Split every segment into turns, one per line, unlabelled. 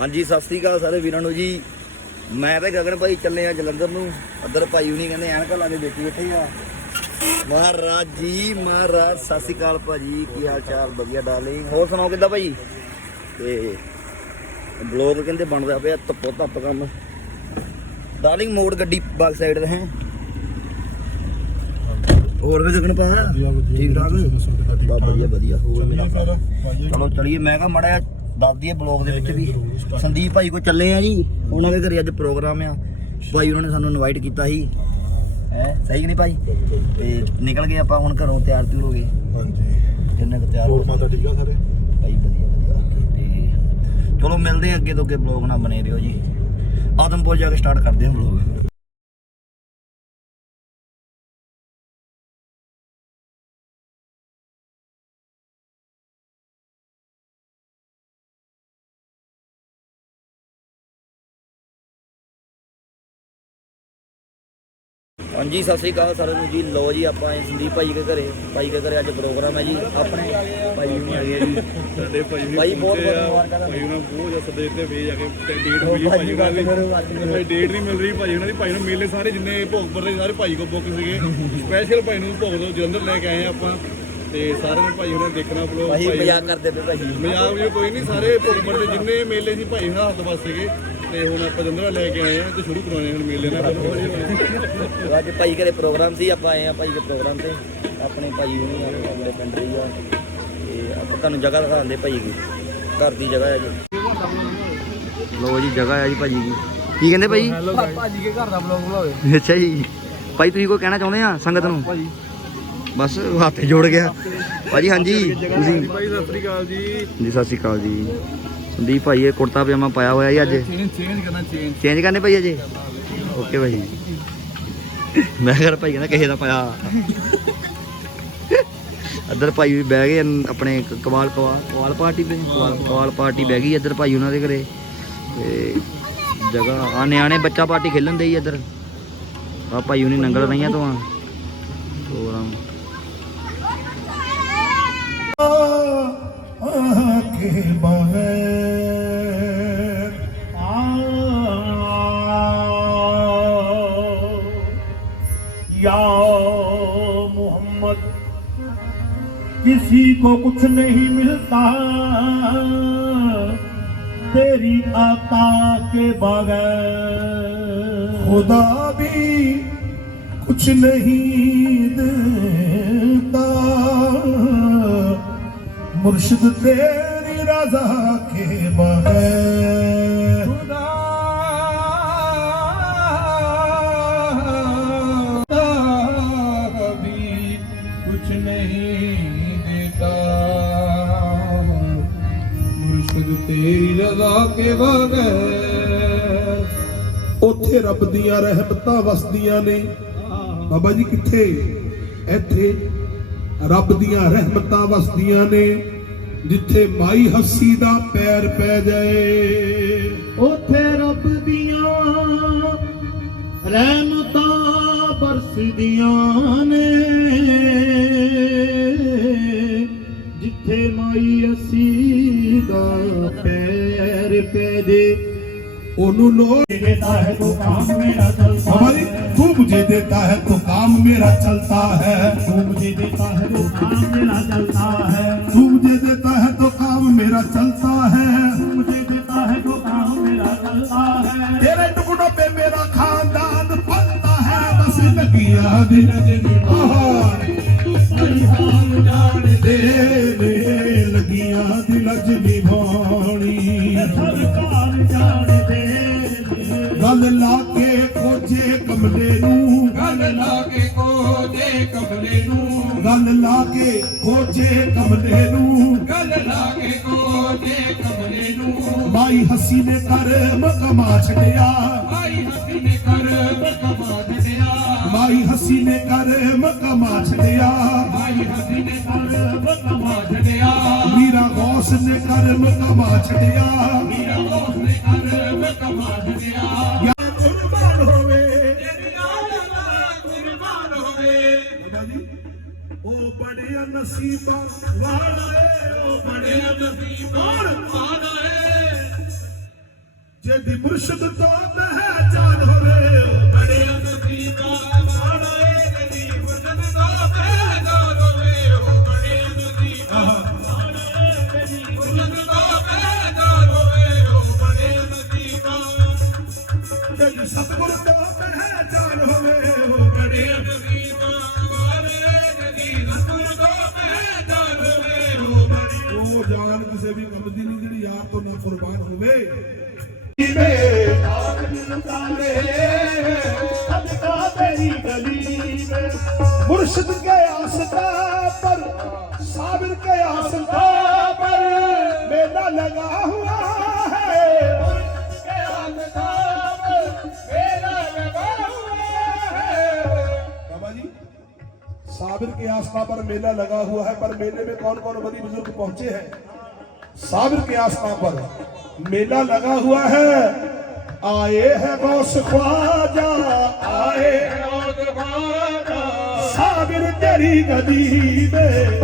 ਹਾਂਜੀ ਸਤਿ ਸ੍ਰੀ ਅਕਾਲ ਸਾਰੇ ਵੀਰਾਂ ਨੂੰ ਜੀ। ਮੈਂ ਤੇ ਗਗਨ ਭਾਈ ਚੱਲੇ ਆ ਜਲੰਧਰ ਨੂੰ। ਅੱਧਰ ਭਾਈ ਹੁਣੀ ਕਹਿੰਦੇ ਐਨਕਾਂ ਲਾ ਕੇ ਬੈਠੀ ਬੈਠੇ ਆ। ਮਹਾਰਾਜ ਜੀ ਮਹਾਰਾਜ ਸਤਿ ਸ੍ਰੀ ਅਕਾਲ ਭਾਜੀ। ਕੀ ਹਾਲ ਚਾਲ? ਵਧੀਆ ਡਾਰਲਿੰਗ ਹੋਰ ਸੁਣਾਓ ਕਿੱਦਾਂ ਭਾਈ? ਤੇ ਬਲੌਗ ਕਹਿੰਦੇ ਬਣਦਾ ਪਿਆ ਧੱਪੋ ਧੱਪ ਕੰਮ। ਡਾਰਲਿੰਗ ਮੋੜ ਗੱਡੀ ਬਾਕ ਸਾਈਡ ਤੇ ਹੈ। ਹੋਰ ਵੀ ਗਗਨ ਪਾ ਠੀਕ ਠਾਕ? ਵਧੀਆ ਵਧੀਆ। ਹੋਰ ਮੇਰਾ। ਚਲੋ ਚਲੀਏ। ਮੈਂ ਕਹਾ ਮੜਿਆ ਦੱਸ ਦਈਏ ਬਲੌਗ ਦੇ ਵਿੱਚ ਵੀ ਸੰਦੀਪ ਭਾਈ ਕੋ ਚੱਲੇ ਆ ਜੀ। ਉਹਨਾਂ ਦੇ ਘਰੇ ਅੱਜ ਪ੍ਰੋਗਰਾਮ ਆ। ਭਾਈ ਉਹਨਾਂ ਨੇ ਸਾਨੂੰ ਇਨਵਾਈਟ ਕੀਤਾ ਸੀ। ਹੈ? ਸਹੀ ਕਿ ਨਹੀਂ ਭਾਈ? ਤੇ ਨਿਕਲ ਗਏ ਆਪਾਂ ਹੁਣ ਘਰੋਂ ਤਿਆਰ ਤਿਉਰ ਹੋ ਗਏ।
ਹਾਂਜੀ।
ਕਿੰਨੇ ਕੁ ਤਿਆਰ ਹੋ
ਮਾਤਾ ਠੀਕ ਆ ਸਾਰੇ?
ਭਾਈ ਵਧੀਆ ਵਧੀਆ। ਤੇ ਚਲੋ ਮਿਲਦੇ ਆ ਅੱਗੇ ਤੋਂ ਅੱਗੇ ਬਲੌਗ ਨਾਲ ਬਣੇ ਰਹੋ ਜੀ। ਆਦਮਪੁਰ ਜਾ ਕੇ ਸਟਾਰਟ ਕਰਦੇ ਹਾਂ ਬਲੌਗ। ਹਾਂਜੀ ਸਤਿ ਸ੍ਰੀ ਅਕਾਲ ਸਾਰਿਆਂ ਨੂੰ ਜੀ। ਲੋ ਜੀ ਆਪਾਂ ਆਏ ਸੰਦੀਪ ਭਾਈ ਦੇ ਘਰੇ। ਭਾਈ ਦੇ ਘਰੇ ਅੱਜ ਪ੍ਰੋਗਰਾਮ ਹੈ ਜੀ। ਆਪਣੇ ਭਾਈ ਵੀ ਆ ਗਏ ਜੀ।
ਸਾਡੇ ਭਾਈ ਵੀ
ਭਾਈ ਬਹੁਤ ਬਹੁਤ। ਮੁਬਾਰਕਾਂ
ਭਾਈ ਉਹਨਾਂ ਬਹੁਤ ਜ਼ਿਆਦਾ ਸਦੇ ਤੇ ਵੇ ਜਾ ਕੇ ਤੇ ਡੇਟ ਮਿਲੀ
ਭਾਈ
ਭਾਈ
ਗੱਲ ਕਰੋ,
ਦੀ।
ਗੱਲ ਕਰੋ।
ਭਾਈ ਡੇਟ ਨਹੀਂ ਮਿਲ ਰਹੀ ਭਾਈ ਉਹਨਾਂ ਦੀ। ਭਾਈ ਨੂੰ ਮੇਲੇ ਸਾਰੇ ਜਿੰਨੇ ਭੋਗਪੁਰ ਦੇ ਸਾਰੇ ਭਾਈ ਕੋ ਬੁੱਕ ਸੀਗੇ। ਸਪੈਸ਼ਲ ਭਾਈ ਨੂੰ ਭੋਗ ਤੋਂ ਜਲੰਧਰ ਲੈ ਕੇ ਆਏ ਆਪਾਂ। ਤੇ ਸਾਰਿਆਂ ਨੇ ਭਾਈ ਉਹਨਾਂ ਦੇਖਣਾ ਬਲੋ
ਭਾਈ ਮਜ਼ਾਕ ਕਰਦੇ ਪਏ ਭਾਈ।
ਮਜ਼ਾਕ ਵੀ ਕੋਈ ਨਹੀਂ। ਸਾਰੇ ਭੋਗਪੁਰ ਦੇ ਜਿੰਨੇ ਮੇਲੇ ਸੀ ਭਾਈ ਉਹਨਾਂ ਹੱਥ ਬਸ ਸੀਗੇ। ਤੇ ਹੁਣ ਆਪਾਂ ਜਲੰਧਰ ਲੈ ਕੇ ਆਏ ਆ ਤੇ ਸ਼ੁਰੂ ਕਰਾਉਣੇ ਹੁਣ ਮੇਲੇ ਨਾਲ ਹੌਲੀ
ਅੱਜ ਭਾਈ ਘਰੇ ਪ੍ਰੋਗਰਾਮ ਸੀ ਆਪਾਂ ਆਏ ਆ ਭਾਈ ਦੇ ਪ੍ਰੋਗਰਾਮ ਤੇ। ਆਪਣੇ ਭਾਈ ਹੁਣੀ ਆ ਆਪਣੇ ਪਿੰਡ ਹੀ ਆ। ਤੇ ਆਪਾਂ ਤੁਹਾਨੂੰ ਜਗ੍ਹਾ ਦਿਖਾਉਂਦੇ ਭਾਈ ਦੀ ਘਰ ਦੀ ਜਗ੍ਹਾ ਹੈ ਜੀ। ਲੋ ਜੀ ਜਗ੍ਹਾ ਹੈ ਜੀ ਭਾਜੀ ਦੀ। ਕੀ ਕਹਿੰਦੇ ਭਾਈ?
ਭਾਜੀ ਕੇ ਘਰ ਦਾ ਬਲੌਗ ਬਣਾਵੇ
ਅੱਛਾ ਜੀ। ਭਾਈ ਤੁਸੀਂ ਕੋਈ ਕਹਿਣਾ ਚਾਹੁੰਦੇ ਆ ਸੰਗਤ ਨੂੰ?
ਭਾਜੀ
ਬਸ ਹੱਥ ਜੋੜ ਗਿਆ। ਭਾਜੀ ਹਾਂਜੀ। ਤੁਸੀਂ
ਭਾਈ ਸਤਿ ਸ੍ਰੀ ਅਕਾਲ ਜੀ।
ਜੀ ਸਤਿ ਸ਼੍ਰੀ ਅਕਾਲ ਜੀ। ਸੰਦੀਪ ਭਾਈ ਇਹ ਕੁੜਤਾ ਪਜਾਮਾ ਪਾਇਆ ਹੋਇਆ ਜੀ ਅੱਜ।
ਚੇਂਜ ਕਰਨਾ ਚੇਂਜ
ਚੇਂਜ ਕਰਨੇ ਭਾਈ ਅਜੇ? ਓਕੇ ਭਾਈ। ਮੈਂ ਘਰ ਭਾਈ ਕਹਿੰਦਾ ਕਿਸੇ ਦਾ ਪਾਇਆ। ਇੱਧਰ ਭਾਈ ਵੀ ਬਹਿ ਗਏ ਆਪਣੇ ਕ- ਕਵਾਲ ਪਾਰਟੀ ਤੇ ਕਵਾਲ ਕਵਾਲ ਪਾਰਟੀ ਬਹਿ ਗਈ ਇੱਧਰ ਭਾਈ ਉਹਨਾਂ ਦੇ ਘਰੇ। ਤੇ ਜਗ੍ਹਾ ਆ ਨਿਆਣੇ ਬੱਚਾ ਪਾਰਟੀ ਖੇਲਣ ਦੇ ਹੀ ਇੱਧਰ। ਆ ਭਾਈ ਉਹਨੇ ਨੰਗਲ ਰਹੀਆਂ ਤੋਂ ਆ
کسی کو کچھ نہیں ملتا۔ تیری عطا کے بغیر۔ خدا بھی کچھ نہیں دیتا۔ ਮੁਰਸ਼ਿਦ ਤੇਰੀ ਰਜ਼ਾ ਕੇ ਬਗੈ ਤੇਰੀ ਰਜ਼ਾ ਕੇ ਬਗੈ ਉੱਥੇ ਰੱਬ ਦੀਆਂ ਰਹਿਮਤਾਂ ਵਸਦੀਆਂ ਨੇ। ਬਾਬਾ ਜੀ ਕਿੱਥੇ? ਇੱਥੇ ਰੱਬ ਦੀਆਂ ਰਹਿਮਤਾਂ ਵਸਦੀਆਂ ਨੇ, ਜਿੱਥੇ ਮਾਈ ਹੱਸੀ ਦਾ ਪੈਰ ਪੈ ਜਾਏ। ਉੱਥੇ ਰੱਬ ਦੀਆਂ ਰਹਿਮਤਾਂ ਬਰਸਦੀਆਂ ਨੇ, ਜਿੱਥੇ ਮਾਈ ਹੱਸੀ ਦਾ ਪੈਰ ਪੈ ਜਾਏ ਉਹਨੂੰ ਲੋੜ देता है तो काम मेरा चलता हमारी तू मुझे देता है तो काम मेरा चलता है तू मुझे देता है तो काम मेरा चलता है तू मुझे देता है तो काम मेरा चलता है तू मुझे देता है तो काम मेरा चलता है तेरे टुकड़ों पे मेरा खानदान पलता है बस लगिया दिन दे लगिया दिल ਜਾਣੀ ਸਭ ਘਰ ਜਾਣਦੇ ਗੱਲ ਲਾ ਕੇ ਕੋਝੇ ਕਮਲੇ ਨੂੰ। ਗੱਲ ਲਾ ਕੇ ਕੋਝੇ ਕਮਲੇ ਨੂੰ। ਗੱਲ ਲਾ ਕੇ ਕੋਝੇ ਕਮਲੇ ਨੂੰ। ਗੱਲ ਲਾ ਕੇ ਕੋਝੇ ਕਮਲੇ ਨੂੰ। ਮਾਈ ਹਸੀ ਨੇ ਕਰ ਮਕਮਾ ਛੜਿਆ ਗੌਸ ਨੇ ਕਰ ਮਕਮਾ ਛੜਿਆ ਮੀਰਾ ਗੌਸ ਨੇ ਕਰ ਮਕਮਾ ਛੜਿਆ ਯਾ ਕੁਰਬਾਨ ਹੋਵੇ। ਤੇਰੀ ਆਲਾ ਕੁਰਬਾਨ ਹੋਵੇ ਉਹ ਬੜਿਆ ਨਸੀਬਾਂ ਵਾਲਾ ਏ। ਉਹ ਬੜਿਆ ਨਸੀਬਾਂ ਵਾਲਾ ਏ। ਜਿਹਦੀ ਮੁਰਸ਼ਿਦ ਤੋਂ ਪਹਿਚਾਨ ਹੋਵੇ। ਬੜਿਆ ਸਤਿਗੁਰ ਤੋਂ ਪਹਿਚਾਨ ਹੋਵੇ ਉਹ ਬੜਿਆ ਨਸੀਬਾ ਵਾਲੇ ਜਿਹਦੀ ਸਤਿਗੁਰ ਤੋਂ ਪਹਿਚਾਨ ਹੋਵੇ ਉਹ ਬੜੀ ਉਹ ਜਾਨ ਕਿਸੇ ਵੀ ਕੰਮ ਦੀ ਨਹੀਂ ਜਿਹੜੀ ਯਾਰ ਤੋਂ ਨਾ ਕੁਰਬਾਨ ਹੋਵੇ। صابر کے آستہ پر میلہ لگا ہوا ہے، پر میلے میں کون کون بڑی بزرگ پہنچے ہیں؟ صابر کے آستہ پر میلہ لگا ہوا ہے۔ آئے ہے غوث خواجہ، آئے صابر تیری گدی میں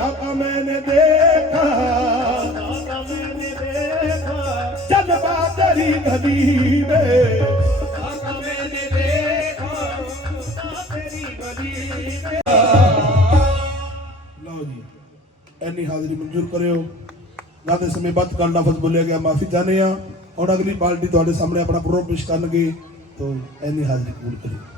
ख्वाजा का मैंने देखा मैंने देखा जलवा तेरी गदी में मैंने देखा तेरी गदी में ਲਓ ਜੀ ਇੰਨੀ ਹਾਜ਼ਰੀ ਮਨਜ਼ੂਰ ਕਰਿਓ ਗਾਦੇ ਸਮੇਂ ਬਾਅਦ ਕੱਲ ਲਫ਼ਜ਼ ਬੋਲਿਆ ਗਿਆ ਮਾਫੀ ਚਾਹਨੇ ਆ ਹੁਣ ਅਗਲੀ ਪਾਰਟੀ ਤੁਹਾਡੇ ਸਾਹਮਣੇ ਆਪਣਾ ਪ੍ਰੋਗਰਾਮ ਪੇਸ਼ ਕਰਨਗੇ ਤੋਂ ਇੰਨੀ ਹਾਜ਼ਰੀ ਕਬੂਲ ਕਰਿਓ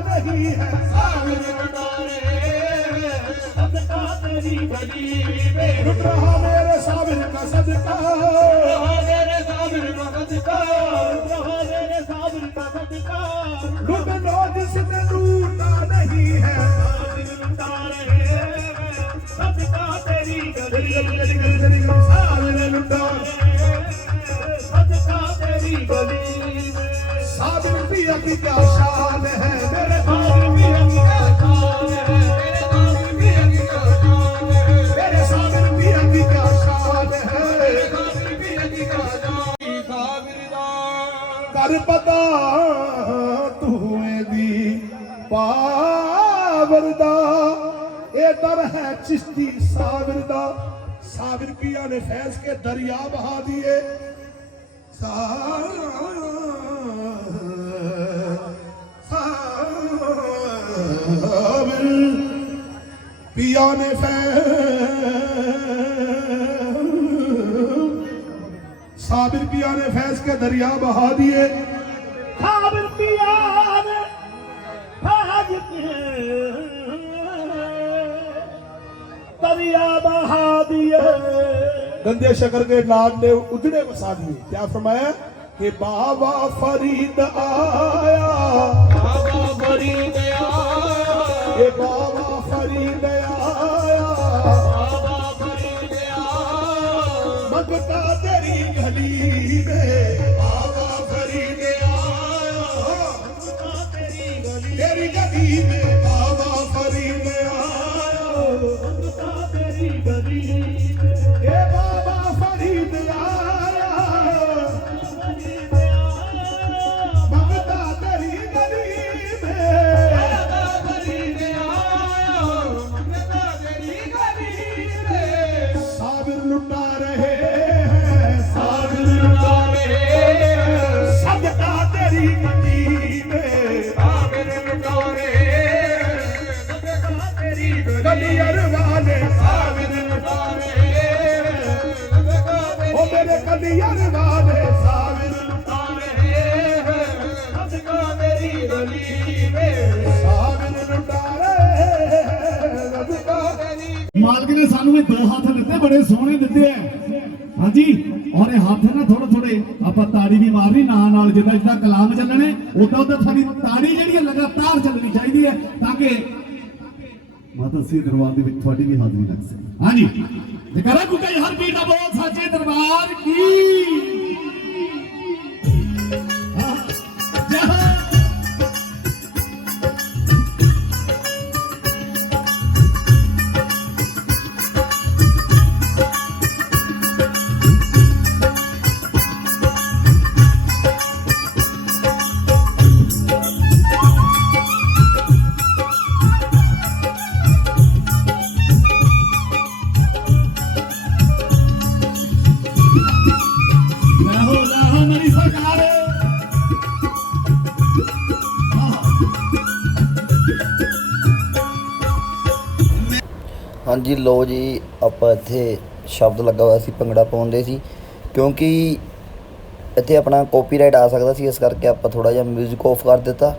ਨਹੀਂ ਹੈ। ਸਾਵਣ ਕਟਾਰੇ ਸਦਕਾ ਤੇਰੀ ਬਲੀ ਬੇਰੁਕ ਰਹਾ ਮੇਰੇ ਸਾਵਣ ਦਾ ਸਦਕਾ ਰਹਾ ਮੇਰੇ ਸਾਵਣ ਦਾ ਸਦਕਾ ਰਹਾ ਮੇਰੇ ਸਾਵਣ ਦਾ ਸਦਕਾ ਲੁੱਟ ਲੋ ਜਿਸ ਨੇ ਲੂਟਾ ਨਹੀਂ ਹੈ ਸਾਵਣ ਕਟਾਰੇ ਸਦਕਾ ਤੇਰੀ ਬਲੀ ਸਾਵਣ ਕਟਾਰੇ ਸਦਕਾ ਤੇਰੀ ਬਲੀ پتا ہاں، پاور دا اے ہے چشتی ساگر ساگر پیا نے فیض کے دریا بہا دیے سار انبیاء نے فیض صابر پیا نے فیض کے دریا بہا دیے۔ صابر پیا نے فیض کے دریا بہا دیے۔ گندے شکر کے لاد نے اجڑے بسا دیے۔ کیا فرمایا؟ کہ بابا فرید آیا۔ بابا فرید آیا۔ کہ بابا आया मगता ਯਾਰ ਵਾਲੇ ਸਾਗਰ ਆ ਰਹੇ ਹੈ ਸਦਕਾ ਮੇਰੀ ਗਲੀ ਵੇ ਸਾਗਰ ਲੁਟਾ ਰਹੇ ਸਦਕਾ ਮੇਰੀ
ਮਾਲਕ ਨੇ ਸਾਨੂੰ ਇਹ ਦੋ ਹੱਥ ਦਿੱਤੇ, ਬੜੇ ਸੋਹਣੇ ਦਿੱਤੇ ਆ ਹਾਂਜੀ? ਔਰ ਇਹ ਹੱਥ ਨਾ ਥੋੜੇ ਥੋੜੇ ਆਪਾਂ ਤਾੜੀ ਵੀ ਮਾਰਨੀ, ਨਾਲ ਨਾਲ ਜਿੱਦਾਂ ਜਿੱਦਾਂ ਕਲਾਮ ਚੱਲਣੇ, ਉਦੋਂ ਉਦੋਂ ਸਾਡੀ ਤਾੜੀ ਜਿਹੜੀ ਲਗਾਤਾਰ ਚੱਲਣੀ ਚਾਹੀਦੀ ਹੈ, ਤਾਂ ਕਿ ਮਾਤਾ ਸੀ ਦਰਬਾਰ ਦੇ ਵਿੱਚ ਤੁਹਾਡੀ ਵੀ ਹਾਜ਼ਰੀ ਲੱਗ ਸਕੇ ਹਾਂਜੀ। ਤੇ ਕਰਾ ਕੁੱਟੇ ਹਰ ਵੀ ਨਾ ਬੋਲ, ਸਾਚੇ ਦਰਬਾਰ ਕੀ?
ਲੋ ਜੀ ਆਪਾਂ ਇੱਥੇ ਸ਼ਬਦ ਲੱਗਾ ਹੋਇਆ ਸੀ ਭੰਗੜਾ ਪਾਉਂਦੇ ਸੀ ਕਿਉਂਕਿ ਇੱਥੇ ਆਪਣਾ ਕਾਪੀਰਾਈਟ ਆ ਸਕਦਾ ਸੀ ਇਸ ਕਰਕੇ ਆਪਾਂ ਥੋੜਾ ਜਿਹਾ 뮤직 ਆਫ ਕਰ ਦਿੱਤਾ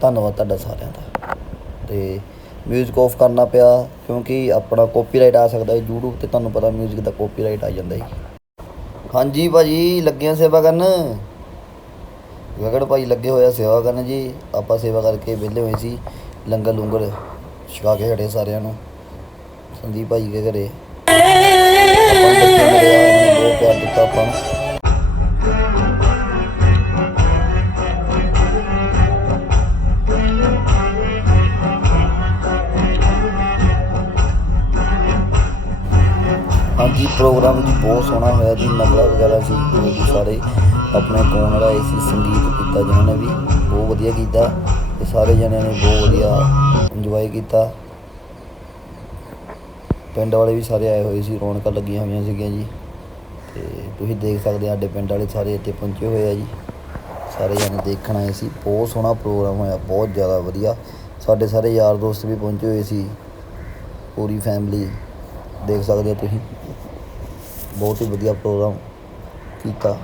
ਧੰਨਵਾਦ ਤੁਹਾਡਾ ਸਾਰਿਆਂ ਦਾ ਤੇ 뮤직 ਆਫ ਕਰਨਾ ਪਿਆ ਕਿਉਂਕਿ ਆਪਣਾ ਕਾਪੀਰਾਈਟ ਆ ਸਕਦਾ ਹੈ YouTube ਤੇ ਤੁਹਾਨੂੰ ਪਤਾ 뮤직 ਦਾ ਕਾਪੀਰਾਈਟ ਆ ਜਾਂਦਾ ਹੈ ਹਾਂਜੀ ਭਾਜੀ ਲੱਗੇ ਆ ਸੇਵਾ ਕਰਨ ਗਗੜ ਭਾਈ ਲੱਗੇ ਹੋਇਆ ਸੇਵਾ ਕਰਨ ਜੀ ਆਪਾਂ ਸੇਵਾ ਕਰਕੇ ਵਿਹਲੇ ਹੋਏ ਸੀ ਲੰਗਰ ਲੁੰਗਰ ਛਕਾ ਕੇ ਹਟੇ ਸਾਰਿਆਂ ਨੂੰ ਸੰਦੀਪ ਭਾਈ ਦੇ ਘਰੇ। ਆਪਾਂ ਬੱਚੇ ਮਿਲੇ ਆ ਉਹਨੇ ਬਹੁਤ ਪਿਆਰ ਦਿੱਤਾ ਆਪਾਂ ਨੂੰ। ਹਾਂਜੀ, ਪ੍ਰੋਗਰਾਮ ਜੀ ਬਹੁਤ ਸੋਹਣਾ ਹੋਇਆ ਜੀ ਨਗਲਾ ਵਗੈਰਾ ਸੀ ਜੋ ਵੀ ਸਾਰੇ ਆਪਣੇ ਕੋਣ ਵਾਲਾ ਆਏ ਸੀ, ਸੰਗੀਤ ਕੀਤਾ ਜਿਨ੍ਹਾਂ ਨੇ ਵੀ, ਬਹੁਤ ਵਧੀਆ ਕੀਤਾ ਤੇ ਸਾਰੇ ਜਣਿਆਂ ਨੇ ਬਹੁਤ ਵਧੀਆ ਇੰਜੋਏ ਕੀਤਾ। ਪਿੰਡ ਵਾਲੇ ਵੀ ਸਾਰੇ ਆਏ ਹੋਏ ਸੀ, ਰੌਣਕਾਂ ਲੱਗੀਆਂ ਹੋਈਆਂ ਸੀਗੀਆਂ ਜੀ। ਤੇ ਤੁਸੀਂ ਦੇਖ ਸਕਦੇ ਆ, ਸਾਡੇ ਪਿੰਡ ਵਾਲੇ ਸਾਰੇ ਇੱਥੇ ਪਹੁੰਚੇ ਹੋਏ ਆ ਜੀ। ਸਾਰੇ ਜਣੇ ਦੇਖਣ ਆਏ ਸੀ, ਬਹੁਤ ਸੋਹਣਾ ਪ੍ਰੋਗਰਾਮ ਹੋਇਆ, ਬਹੁਤ ਜ਼ਿਆਦਾ ਵਧੀਆ। ਸਾਡੇ ਸਾਰੇ ਯਾਰ ਦੋਸਤ ਵੀ ਪਹੁੰਚੇ ਹੋਏ ਸੀ, ਪੂਰੀ ਫੈਮਿਲੀ ਦੇਖ ਸਕਦੇ ਹੋ ਤੁਸੀਂ, ਬਹੁਤ ਹੀ ਵਧੀਆ ਪ੍ਰੋਗਰਾਮ ਕੀਤਾ।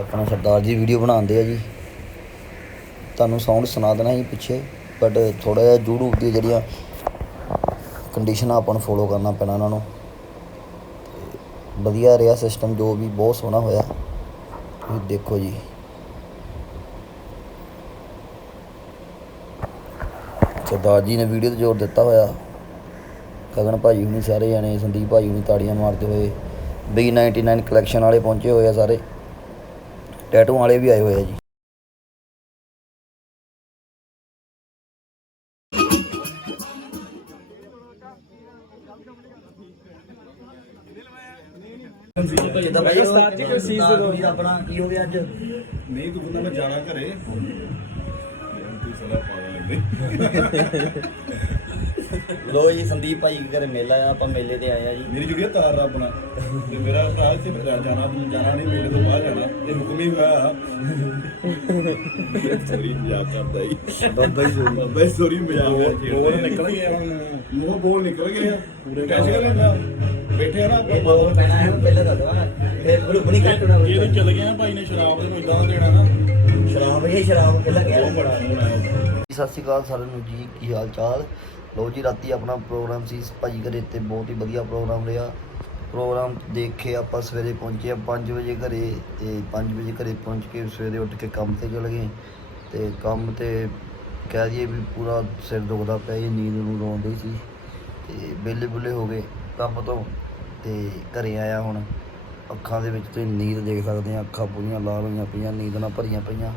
ਆਪਣਾ ਸਰਦਾਰ ਜੀ ਵੀਡੀਓ ਬਣਾਉਂਦੇ ਆ ਜੀ। ਤੁਹਾਨੂੰ ਸਾਊਂਡ ਸੁਣਾ ਦੇਣਾ ਸੀ ਪਿੱਛੇ ਬਟ ਥੋੜਾ ਜਿਹਾ ਯੂਟਿਊਬ ਦੀ ਜਿਹੜੀਆਂ ਕੰਡੀਸ਼ਨਾਂ ਆਪਾਂ ਨੂੰ ਫੋਲੋ ਕਰਨਾ ਪੈਣਾ ਉਹਨਾਂ ਨੂੰ। ਵਧੀਆ ਰਿਹਾ ਸਿਸਟਮ ਜੋ ਵੀ ਬਹੁਤ ਸੋਹਣਾ ਹੋਇਆ। ਤੁਸੀਂ ਦੇਖੋ ਜੀ। ਸਰਦਾਰ ਜੀ ਨੇ ਵੀਡੀਓ ਤੇ ਜ਼ੋਰ ਦਿੱਤਾ ਹੋਇਆ। ਗਗਨ ਭਾਜੀ ਹੁਣੀ ਸਾਰੇ ਜਾਣੇ, ਸੰਦੀਪ ਭਾਜੀ ਹੁਣੀ ਤਾੜੀਆਂ ਮਾਰਦੇ ਹੋਏ B99 ਕਲੈਕਸ਼ਨ ਵਾਲੇ ਪਹੁੰਚੇ ਹੋਏ ਆ ਸਾਰੇ। ਟੈਟੂ ਵਾਲੇ ਵੀ ਆਏ ਹੋਏ ਆ ਜੀ। ਜਿੱਦਾਂ ਭਾਈ
ਉਸਤਾਦ ਜੀ ਕੋਈ ਚੀਜ਼ ਦੇ ਦਿਓ।
ਆਪਣਾ ਕੀ ਹੋ ਗਿਆ ਅੱਜ?
ਨਹੀਂ ਤੂੰ ਕਹਿੰਦਾ ਮੈਂ ਜਾਣਾ ਘਰੇ। ਤੂੰ ਸਲਾ ਪਾਗਲ ਲੱਗੇ
ਲੋ ਜੀ ਸੰਦੀਪ ਭਾਈ ਦੇ ਘਰੇ ਮੇਲਾ ਆ ਆਪਾਂ ਮੇਲੇ ਤੇ ਆਏ ਆ ਜੀ।
ਮੇਰੀ ਜੁੜੀਆ ਤਾਰ ਨਾਲ ਤੇ ਮੇਰਾ ਭਰਾ ਇੱਥੇ ਜਾ- ਜਾਣਾ ਜਾਣਾ ਨਹੀਂ ਮੇਰੇ ਤੋਂ ਬਾਹਰ ਜਾਣਾ। ਇਹ ਹੁਕਮ ਹੀ ਹੋਇਆ। ਸੋਰੀ ਮਜ਼ਾਕ ਕਰਦਾ ਹੀ
ਬਾਬਾ ਜੀ ਸੋਰੀ
ਬਾਬਾ ਸੋਰੀ ਮਜ਼ਾਕ
ਬੋਲ ਨਿਕਲ ਗਿਆ ਹੁਣ।
ਮੂੰਹ ਬੋਲ ਨਿਕਲ ਗਏ ਆ। ਪੂਰੇ ਕੈਸੇ ਲੈਂਦਾ ਬੈਠੇ ਆ ਨਾ
ਇਹ ਬੋਲ ਪੈਣਾ ਹੈ ਪਹਿਲੇ ਦੱਸ ਦਵਾ ਫਿਰ ਗਰੁੱਪ ਨਹੀਂ ਕੱਟਣਾ
ਜੇ ਤੂੰ ਚਲ ਗਿਆ ਭਾਈ ਨੇ ਸ਼ਰਾਬ ਦੇ ਨੂੰ ਇਦਾਂ ਦੇਣਾ ਨਾ।
ਸ਼ਰਾਬ ਇਹ ਸ਼ਰਾਬ ਪਹਿਲਾਂ ਗਿਆ
ਬਹੁਤ ਬੜਾ ਆਇਆ
ਸਤਿ ਸ਼੍ਰੀ ਅਕਾਲ ਸਾਰਿਆਂ ਨੂੰ ਜੀ ਕੀ ਹਾਲ ਚਾਲ? ਲੋ ਜੀ ਰਾਤੀ ਆਪਣਾ ਪ੍ਰੋਗਰਾਮ ਸੀ ਭਾਜੀ ਘਰੇ ਤੇ ਬਹੁਤ ਹੀ ਵਧੀਆ ਪ੍ਰੋਗਰਾਮ ਰਿਹਾ। ਪ੍ਰੋਗਰਾਮ ਦੇਖ ਕੇ ਆਪਾਂ ਸਵੇਰੇ ਪਹੁੰਚੇ ਆ 5 ਵਜੇ ਘਰੇ ਤੇ 5 ਵਜੇ ਘਰੇ ਪਹੁੰਚ ਕੇ ਸਵੇਰੇ ਉੱਠ ਕੇ ਕੰਮ ਤੇ ਚਲੇ ਗਏ। ਤੇ ਕੰਮ ਤੇ ਕਹਿ ਦਈਏ ਵੀ ਪੂਰਾ ਸਿਰ ਦੁਖਦਾ ਪਿਆ ਜੀ ਨੀਂਦ ਨੂੰ ਰੋਂਦੇ ਸੀ। ਤੇ ਬੇਲੇ ਬੁੱਲੇ ਹੋ ਗਏ। ਕੰਮ ਤੋਂ ਤੇ ਘਰੇ ਆਇਆ ਹੁਣ ਅੱਖਾਂ ਦੇ ਵਿੱਚ ਤੁਸੀਂ ਨੀਂਦ ਦੇਖ ਸਕਦੇ ਆ ਅੱਖਾਂ ਪੂਰੀਆਂ ਲਾਲ ਹੋਈਆਂ ਪਈਆਂ ਨੀਂਦ ਨਾਲ ਭਰੀਆਂ ਪਈਆਂ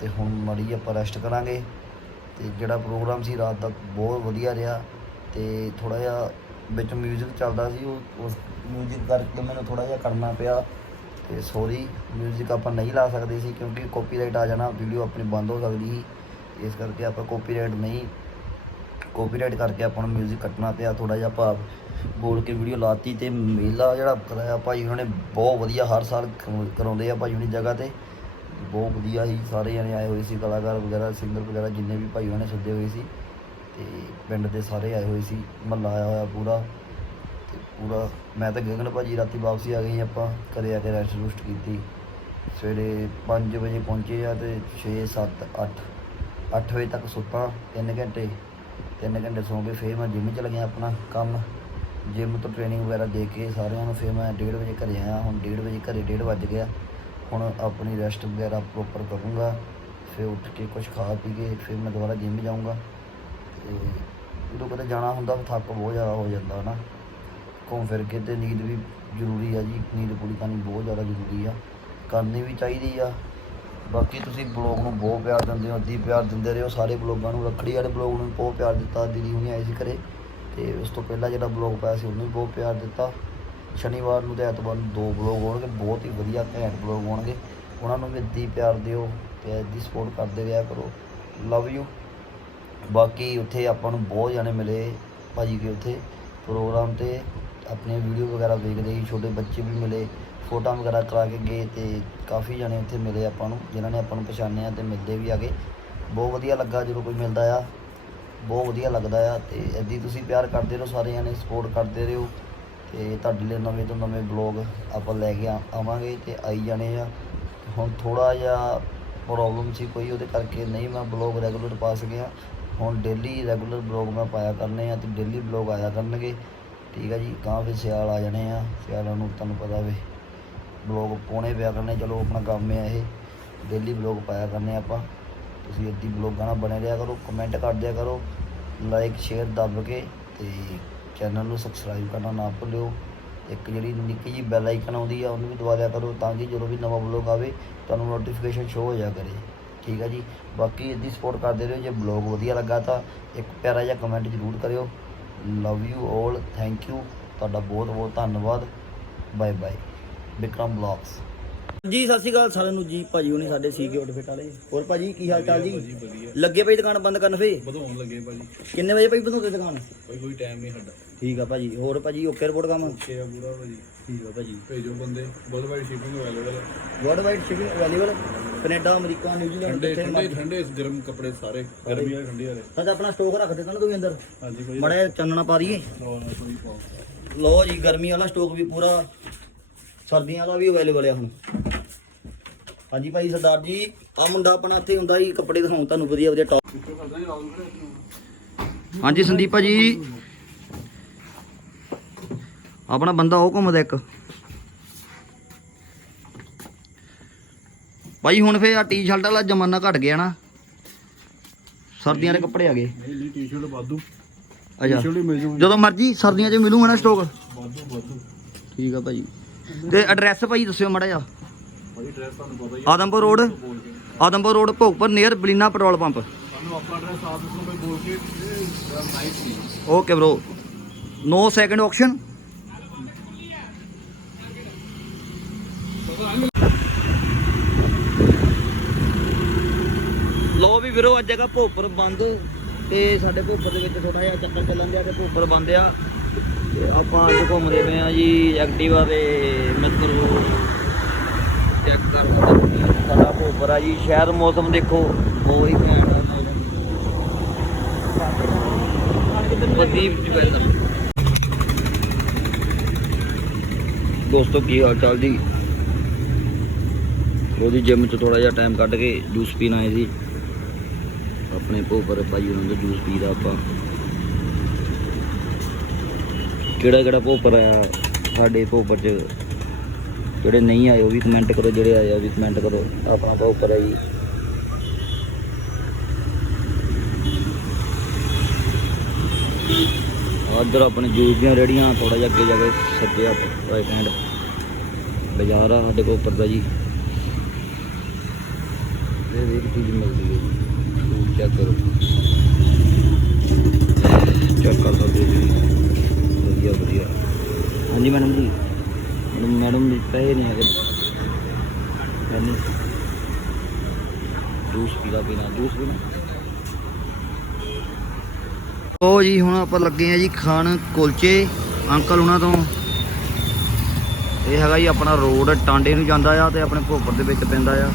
ਤੇ ਹੁਣ ਮਾੜੀ ਜਿਹੀ ਆਪਾਂ ਰੈਸਟ ਕਰਾਂਗੇ ਤੇ ਜਿਹੜਾ ਪ੍ਰੋਗਰਾਮ ਸੀ ਰਾਤ ਦਾ ਬਹੁਤ ਵਧੀਆ ਰਿਹਾ ਤੇ ਥੋੜਾ ਜਿਹਾ ਵਿੱਚ 뮤직 ਚੱਲਦਾ ਸੀ ਉਹ ਉਸ 뮤직 ਕਰਕੇ ਮੈਨੂੰ ਥੋੜਾ ਜਿਹਾ ਕਰਨਾ ਪਿਆ ਤੇ ਸੌਰੀ 뮤직 ਆਪਾਂ ਨਹੀਂ ਲਾ ਸਕਦੇ ਸੀ ਕਿਉਂਕਿ ਕਾਪੀਰਾਈਟ ਆ ਜਾਣਾ ਵੀਡੀਓ ਆਪਣੀ ਬੰਦ ਹੋ ਸਕਦੀ ਸੀ ਇਸ ਕਰਕੇ ਆਪਾਂ ਕਾਪੀਰਾਈਟ ਨਹੀਂ ਕਾਪੀਰਾਈਟ ਕਰਕੇ ਆਪਾਂ ਨੂੰ 뮤직 ਕੱਟਣਾ ਪਿਆ ਥੋੜਾ ਜਿਹਾ ਭਾਵ ਬੋਲ ਕੇ ਵੀਡੀਓ ਲਾਤੀ ਤੇ ਮੇਲਾ ਜਿਹੜਾ ਕਰਾਇਆ ਭਾਈ ਉਹਨਾਂ ਨੇ ਬਹੁਤ ਵਧੀਆ ਹਰ ਸਾਲ ਕਰਾਉਂਦੇ ਆ ਭਾਈ ਉਹਨੀ ਜਗ੍ਹਾ ਤੇ। ਬਹੁਤ ਵਧੀਆ ਸੀ ਸਾਰੇ ਜਣੇ ਆਏ ਹੋਏ ਸੀ, ਕਲਾਕਾਰ ਵਗੈਰਾ ਸਿੰਗਰ ਵਗੈਰਾ ਜਿੰਨੇ ਵੀ ਭਾਈ ਉਹਨਾਂ ਨੇ ਸੱਦੇ ਹੋਏ ਸੀ ਤੇ ਪਿੰਡ ਦੇ ਸਾਰੇ ਆਏ ਹੋਏ ਸੀ, ਮਹੱਲਾ ਆਇਆ ਹੋਇਆ ਪੂਰਾ ਤੇ ਪੂਰਾ, ਮੈਂ ਤਾਂ ਗਗਨ ਭਾਜੀ ਰਾਤੀ ਵਾਪਸੀ ਆ ਗਈ ਆਪਾਂ, ਘਰੇ ਆ ਕੇ ਰੈਸਟ ਰੂਸਟ ਕੀਤੀ। ਸਵੇਰੇ 5 ਵਜੇ ਪਹੁੰਚੇ ਆ ਤੇ 6 7 8 8 ਵਜੇ ਤੱਕ ਸੁੱਤਾ 3 ਘੰਟੇ। ਤਿੰਨ ਘੰਟੇ ਸੌਂ ਕੇ ਫੇਰ ਮੈਂ ਜਿਮ ਚ ਲੱਗਿਆ ਆਪਣਾ ਕੰਮ। ਜਿਮ ਤੋਂ ਟ੍ਰੇਨਿੰਗ ਵਗੈਰਾ ਦੇ ਕੇ ਸਾਰਿਆਂ ਨੂੰ ਫੇਰ ਮੈਂ 1:30 ਵਜੇ ਘਰੇ ਆਇਆ। ਹੁਣ 1:30 ਵਜੇ ਘਰੇ 1:30 ਵੱਜ ਗਿਆ। ਹੁਣ ਆਪਣੀ ਰੈਸਟ ਵਗੈਰਾ ਪ੍ਰੋਪਰ ਕਰੂੰਗਾ। ਫਿਰ ਉੱਠ ਕੇ ਕੁਝ ਖਾ ਪੀ ਕੇ ਫਿਰ ਮੈਂ ਦੁਬਾਰਾ ਜਿਮ ਜਾਊਂਗਾ। ਤੇ ਜਦੋਂ ਕਦੇ ਜਾਣਾ ਹੁੰਦਾ ਤਾਂ ਥੱਕ ਬਹੁਤ ਜ਼ਿਆਦਾ ਹੋ ਜਾਂਦਾ ਨਾ ਘੁੰਮ ਫਿਰ ਕੇ ਤੇ ਨੀਂਦ ਵੀ ਜ਼ਰੂਰੀ ਆ ਜੀ। ਨੀਂਦ ਪੂਰੀ ਕਰਨੀ ਬਹੁਤ ਜ਼ਿਆਦਾ ਜ਼ਰੂਰੀ ਆ। ਕਰਨੀ ਵੀ ਚਾਹੀਦੀ ਆ। ਬਾਕੀ ਤੁਸੀਂ ਬਲੌਗ ਨੂੰ ਬਹੁਤ ਪਿਆਰ ਦਿੰਦੇ ਹੋ, ਅੱਧੀ ਪਿਆਰ ਦਿੰਦੇ ਰਹੋ, ਸਾਰੇ ਬਲੌਗਾਂ ਨੂੰ, ਰੱਖੜੀ ਵਾਲੇ ਬਲੌਗ ਨੂੰ ਬਹੁਤ ਪਿਆਰ ਦਿੱਤਾ, ਦੀਦੀ ਹੁਣੇ ਆਏ ਸੀ ਘਰੇ, ਤੇ ਉਸ ਤੋਂ ਪਹਿਲਾਂ ਜਿਹੜਾ ਬਲੌਗ ਪਾਇਆ ਸੀ ਉਹਨੂੰ ਵੀ ਬਹੁਤ ਪਿਆਰ ਦਿੱਤਾ। ਸ਼ਨੀਵਾਰ ਨੂੰ ਤੇ ਐਤਵਾਰ ਨੂੰ ਦੋ ਬਲੌਗ ਹੋਣਗੇ, ਬਹੁਤ ਹੀ ਵਧੀਆ ਘੈਂਟ ਬਲੌਗ ਹੋਣਗੇ। ਉਹਨਾਂ ਨੂੰ ਵੀ ਅੱਧੀ ਪਿਆਰ ਦਿਓ ਤੇ ਦੀ ਸਪੋਰਟ ਕਰਦੇ ਰਿਹਾ ਕਰੋ। ਲਵ ਯੂ ਬਾਕੀ ਉੱਥੇ ਆਪਾਂ ਨੂੰ ਬਹੁਤ ਜਾਣੇ ਮਿਲੇ ਭਾਜੀ ਕੇ ਉੱਥੇ ਪ੍ਰੋਗਰਾਮ ਤੇ। ਆਪਣੇ ਵੀਡੀਓ ਵਗੈਰਾ ਦੇਖਦੇ ਸੀ, ਛੋਟੇ ਬੱਚੇ ਵੀ ਮਿਲੇ। ਫੋਟੋਆਂ ਵਗੈਰਾ ਕਰਾ ਕੇ ਗਏ ਤੇ ਕਾਫੀ ਜਾਣੇ ਉੱਥੇ ਮਿਲੇ ਆਪਾਂ ਨੂੰ, ਜਿਨ੍ਹਾਂ ਨੇ ਆਪਾਂ ਨੂੰ ਪਛਾਣਿਆ ਤੇ ਮਿਲਦੇ ਵੀ ਆਗੇ ਬਹੁਤ ਵਧੀਆ ਲੱਗਾ ਜਦੋਂ ਕੋਈ ਮਿਲਦਾ ਆ, ਬਹੁਤ ਵਧੀਆ ਲੱਗਦਾ ਆ ਤੇ ਐਦੀ ਤੁਸੀਂ ਪਿਆਰ ਕਰਦੇ ਰਹੋ ਸਾਰੇ ਜਾਣੇ ਸਪੋਰਟ ਕਰਦੇ ਰਹੋ ਤੇ ਤੁਹਾਡੇ ਲਈ ਨਵੇਂ ਤੋਂ ਨਵੇਂ ਬਲੌਗ ਆਪਾਂ ਲੈ ਕੇ ਆ- ਆਵਾਂਗੇ ਤੇ ਆਈ ਜਾਣੇ ਆ। ਹੁਣ ਥੋੜਾ ਜਿਹਾ ਪ੍ਰੋਬਲਮ ਸੀ ਕੋਈ, ਉਹਦੇ ਕਰਕੇ ਨਹੀਂ ਮੈਂ ਬਲੌਗ ਰੈਗੂਲਰ ਪਾ ਸਕਿਆ। ਹੁਣ ਡੇਲੀ ਰੈਗੂਲਰ ਬਲੌਗ ਮੈਂ ਪਾਇਆ ਕਰਨੇ ਆ ਤੇ ਡੇਲੀ ਬਲੌਗ ਆਇਆ ਕਰਨਗੇ। ਠੀਕ ਆ ਜੀ ਕਾਂ ਫਿਰ ਸਿਆਲ ਆ ਜਾਣੇ ਆ, ਸਿਆਲਾਂ ਨੂੰ ਤੁਹਾਨੂੰ ਪਤਾ ਵੇ। ਬਲੌਗ ਪਾਉਣੇ ਪਿਆ ਕਰਨੇ, ਚਲੋ ਆਪਣਾ ਕੰਮ ਹੈ ਇਹ। ਡੇਲੀ ਬਲੌਗ ਪਾਇਆ ਕਰਨੇ ਆਪਾਂ। ਤੁਸੀਂ ਇੱਦੀ ਬਲੌਗਾਂ ਨਾਲ ਬਣੇ ਰਿਹਾ ਕਰੋ ਕਮੈਂਟ ਕਰ ਦਿਆ ਕਰੋ। ਲਾਈਕ ਸ਼ੇਅਰ ਦੱਬ ਕੇ ਤੇ ਚੈਨਲ ਨੂੰ ਸਬਸਕ੍ਰਾਈਬ ਕਰਨਾ ਨਾ ਭੁੱਲਿਓ। ਇੱਕ ਜਿਹੜੀ ਨਿੱਕੀ ਜੀ ਬੈਲ ਆਈਕਨ ਆਉਂਦੀ ਆ, ਉਹਨੂੰ ਵੀ ਦਬਾ ਦਿਆ ਕਰੋ ਤਾਂ ਕਿ ਜਦੋਂ ਵੀ ਨਵਾਂ ਬਲੌਗ ਆਵੇ, ਤੁਹਾਨੂੰ ਨੋਟੀਫਿਕੇਸ਼ਨ ਸ਼ੋ ਹੋ ਜਾ ਕਰੇ। ਠੀਕ ਆ ਜੀ? ਬਾਕੀ ਇੱਦੀ ਸਪੋਰਟ ਕਰਦੇ ਰਹੋ, ਜੇ ਬਲੌਗ ਵਧੀਆ ਲੱਗਾ ਤਾਂ ਇੱਕ ਪਿਆਰਾ ਜਿਹਾ ਕਮੈਂਟ ਜ਼ਰੂਰ ਕਰਿਓ। ਲਵ ਯੂ 올 ਥੈਂਕ ਯੂ ਤੁਹਾਡਾ ਬਹੁਤ ਬਹੁਤ ਧੰਨਵਾਦ। Bye bye Vikram blogs. ਜੀ ਸਤਿ ਸ਼੍ਰੀ ਅਕਾਲ ਸਾਰਿਆਂ ਨੂੰ ਜੀ। ਭਾਜੀ ਹੁਣੀ ਸਾਡੇ ਸੀ ਕੇ ਆਊਟਫਿਟ ਵਾਲੇ। ਹੋਰ ਭਾਜੀ ਕੀ ਹਾਲ ਚਾਲ ਜੀ? ਲੱਗੇ ਭਾਈ ਦੁਕਾਨ ਬੰਦ ਕਰਨ ਫੇ?
ਵਧਾਉਣ ਲੱਗੇ ਭਾਜੀ।
ਕਿੰਨੇ ਵਜੇ ਭਾਈ ਬਣਾਉਂਦੇ ਦੁਕਾਨ?
ਕੋਈ ਕੋਈ ਟਾਈਮ ਨਹੀਂ ਸਾਡਾ।
ਠੀਕ ਆ ਭਾਜੀ। ਹੋਰ ਭਾਜੀ ਓਕੇ ਰਿਪੋਰਟ ਕੰਮ?
ਕੇ ਆ ਪੂਰਾ ਭਾਜੀ।
ਠੀਕ ਆ ਭਾਜੀ।
ਭੇਜੋ ਬੰਦੇ। ਬਹੁਤ ਵਾਰੀ shipping available
worldwide shipping available Canada America New Zealand
ਠੰਡੇ ਠੰਡੇ। ਠੰਡੇ ਗਰਮ ਕੱਪੜੇ ਸਾਰੇ। ਗਰਮੀ ਵਾਲੇ ਠੰਡੇ ਵਾਲੇ।
ਸਾਡਾ ਆਪਣਾ ਸਟਾਕ ਰੱਖ ਦਿੱਤਾ ਨਾ ਤੁਸੀਂ ਅੰਦਰ।
ਹਾਂਜੀ ਕੋਈ
ਬੜਾ ਚੰਨਣਾ ਪਾ ਦਈਏ। ਲਓ ਜੀ ਗਰਮੀ ਵਾਲਾ ਸਟਾਕ ਵੀ ਪੂਰਾ। ਸਰਦੀਆਂ ਵਾਲਾ ਵੀ ਅਵੇਲੇਬਲ ਆ ਹੁਣ। ਹਾਂਜੀ ਭਾਈ ਸਰਦਾਰ ਜੀ ਆ ਮੁੰਡਾ ਆਪਣਾ ਇੱਥੇ ਹੁੰਦਾ ਜੀ ਕੱਪੜੇ ਦਿਖਾਉਂ ਤੁਹਾਨੂੰ ਵਧੀਆ ਵਧੀਆ ਟੌਪ ਹਾਂਜੀ ਸੰਦੀਪ ਭਾਜੀ। ਆਪਣਾ ਬੰਦਾ ਉਹ ਘੁੰਮਦਾ ਇੱਕ। ਭਾਈ ਹੁਣ ਫੇ ਆ ਟੀ-ਸ਼ਰਟ ਵਾਲਾ ਜ਼ਮਾਨਾ ਘਟ ਗਿਆ ਨਾ। ਸਰਦੀਆਂ ਦੇ ਕੱਪੜੇ ਆ ਗਏ।
ਨਹੀਂ ਨਹੀਂ ਟੀ-ਸ਼ਰਟ ਵਾਧੂ।
ਅੱਛਾ।
ਹੀ
ਜਦੋਂ ਮਰਜ਼ੀ ਸਰਦੀਆਂ 'ਚ ਮਿਲੂਗਾ ਨਾ ਸਟਾਕ
ਵਾਧੂ ਵਾਧੂ।
ਠੀਕ ਆ ਭਾਜੀ ਤੇ ਐਡਰੈਸ ਭਾਈ ਦੱਸਿਓ ਮਾੜਾ
ਤੁਹਾਨੂੰ ਪਤਾ ਹੀ Adampur road
Adampur road Bhogpur near Balina petrol pump.
ਸਾਨੂੰ ਆਪਣਾ ਐਡਰੈਸ ਆਪ ਦੱਸੋ ਕੋਈ ਬੋਲ ਕੇ ਨਾਈਟ ਸੀ।
Okay bro no second option ਲੋ ਵੀ ਵੀਰੋ ਅੱਜ ਜਗ੍ਹਾ ਭੋਪਰ ਬੰਦ। ਤੇ ਸਾਡੇ ਭੋਪਰ ਦੇ ਵਿੱਚ ਥੋੜਾ ਜਿਹਾ ਚੱਕਰ ਚੱਲਣ ਦਿਆ ਤੇ ਭੋਪਰ ਬੰਦ ਆ। ਤੇ ਆਪਾਂ ਅੱਜ ਘੁੰਮਦੇ ਪਏ ਆ ਜੀ ਐਕਟਿਵਾ ਤੇ ਮਿੱਤਰੋ। ਚੈੱਕ ਕਰੋ ਸਾਡਾ ਭੋਪਰ ਆ ਜੀ ਸ਼ਹਿਰ ਮੌਸਮ ਦੇਖੋ ਬਹੁਤ ਹੀ ਘੈਂਟ ਆ ਜਵੈਲਰ ਦੋਸਤੋ, ਕੀ ਹਾਲ ਚਾਲ ਜੀ? ਉਹਦੀ ਜਿਮ ਚ ਥੋੜਾ ਜਿਹਾ ਟਾਈਮ ਕੱਢ ਕੇ ਜੂਸ ਪੀਣ ਆਏ ਸੀ। ਆਪਣੇ ਭੋਪਰ ਭਾਈ ਉਹਨਾਂ ਦਾ ਜੂਸ ਪੀਦਾ ਆਪਾਂ। ਕਿਹੜਾ ਕਿਹੜਾ ਭੋਪਰ ਆਇਆ ਸਾਡੇ ਭੋਪਰ ਚ? ਜਿਹੜੇ ਨਹੀਂ ਆਏ ਉਹ ਵੀ ਕਮੈਂਟ ਕਰੋ, ਜਿਹੜੇ ਆਏ ਉਹ ਵੀ ਕਮੈਂਟ ਕਰੋ। ਆਪਣਾ ਭੋਪਰ ਹੈ ਜੀ। ਉਧਰ ਆਪਣੇ ਜੂਸ ਦੀਆਂ ਰੇੜੀਆਂ ਥੋੜਾ ਜਿਹਾ ਅੱਗੇ ਜਾ ਕੇ ਸੱਜੇ ਹੱਥ ਰਾਈਟ ਹੈਂਡ ਬਾਜ਼ਾਰ ਆ ਸਾਡੇ ਕੋਲ ਉੱਪਰ ਦਾ ਜੀ। ਇਹ ਵੀ ਚੀਜ਼ ਮਿਲਦੀ ਹੈ ਜੀ। ਚੈੱਕ ਕਰੋ। ਚੈੱਕ ਕਰ ਸਕਦੇ ਜੀ ਵਧੀਆ ਵਧੀਆ। ਹਾਂਜੀ ਮੈਡਮ ਜੀ। ਮੈਡਮ ਮੈਡਮ ਜੀ ਪੈਸੇ ਨਹੀਂ ਹੈਗੇ। ਮੈਨੇ ਜੂਸ ਪੀਲਾ ਪੀਣਾ ਜੂਸ ਪੀਣਾ। ਉਹ ਜੀ ਹੁਣ ਆਪਾਂ ਲੱਗੇ ਆ ਜੀ ਖਾਣ ਕੁਲਚੇ ਅੰਕਲ ਉਹਨਾਂ ਤੋਂ। ਇਹ ਹੈਗਾ ਜੀ ਆਪਣਾ ਰੋਡ ਟਾਂਡੇ ਨੂੰ ਜਾਂਦਾ ਆ ਤੇ ਆਪਣੇ ਭੋਪਰ ਦੇ ਵਿੱਚ ਪੈਂਦਾ ਆ।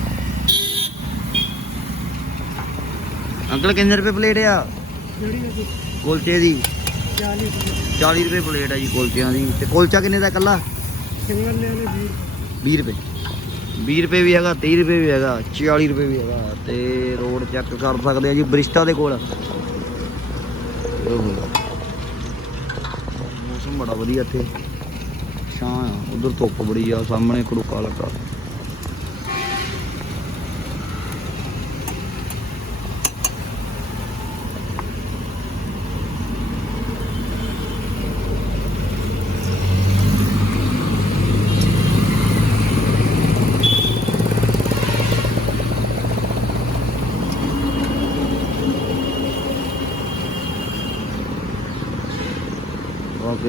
ਅੰਕਲ ਕਿੰਨੇ ਰੁਪਏ ਪਲੇਟ ਆ? ਕੁਲਚੇ ਦੀ। 40 40 ਰੁਪਏ ਪਲੇਟ ਆ ਜੀ ਕੁਲਚਿਆਂ ਦੀ। ਤੇ ਕੁਲਚਾ ਕਿੰਨੇ ਦਾ ਇਕੱਲਾ? ਸਿੰਗਲ ਲੈ ਲੈ 20 ਰੁਪਏ। 20 ਰੁਪਏ ਵੀ ਹੈਗਾ 30 ਰੁਪਏ ਵੀ ਹੈਗਾ 40 ਰੁਪਏ ਵੀ ਹੈਗਾ। ਤੇ ਰੋਡ ਚੈੱਕ ਕਰ ਸਕਦੇ ਆ ਜੀ ਬਰਿਸ਼ਟਾ ਦੇ ਕੋਲ। ਮੌਸਮ ਬੜਾ ਵਧੀਆ ਇੱਥੇ। ਛਾਂ ਆ ਉਧਰ ਧੁੱਪ ਬੜੀ ਆ ਸਾਹਮਣੇ ਖੜੂਕਾ ਲੱਗਾ।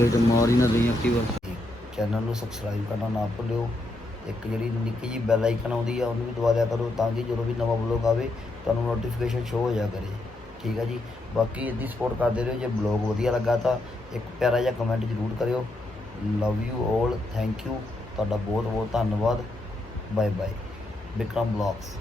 ਤੇ ਤੇ ਮਾਰ ਹੀ ਨਾ ਦੇਈ ਚੈਨਲ ਨੂੰ ਸਬਸਕ੍ਰਾਈਬ ਕਰਨਾ ਨਾ ਭੁੱਲਿਓ। ਇੱਕ ਜਿਹੜੀ ਨਿੱਕੀ ਜੀ ਬੈਲ ਆਈਕਨ ਆਉਂਦੀ ਆ, ਉਹਨੂੰ ਵੀ ਦਬਾ ਦਿਆ ਕਰੋ ਤਾਂ ਕਿ ਜਦੋਂ ਵੀ ਨਵਾਂ ਵਲੌਗ ਆਵੇ, ਤੁਹਾਨੂੰ ਨੋਟੀਫਿਕੇਸ਼ਨ ਸ਼ੋ ਹੋ ਜਾ ਕਰੇ। ਠੀਕ ਹੈ ਜੀ? ਬਾਕੀ ਇਦਾਂ ਸਪੋਰਟ ਕਰਦੇ ਰਹੋ, ਜੇ ਵਲੌਗ ਵਧੀਆ ਲੱਗਾ ਤਾਂ ਇੱਕ ਪਿਆਰਾ ਜਿਹਾ ਕਮੈਂਟ ਜ਼ਰੂਰ ਕਰਿਓ। ਲਵ ਯੂ 올 ਥੈਂਕ ਯੂ ਤੁਹਾਡਾ ਬਹੁਤ ਬਹੁਤ ਧੰਨਵਾਦ। Bye bye Vikram blogs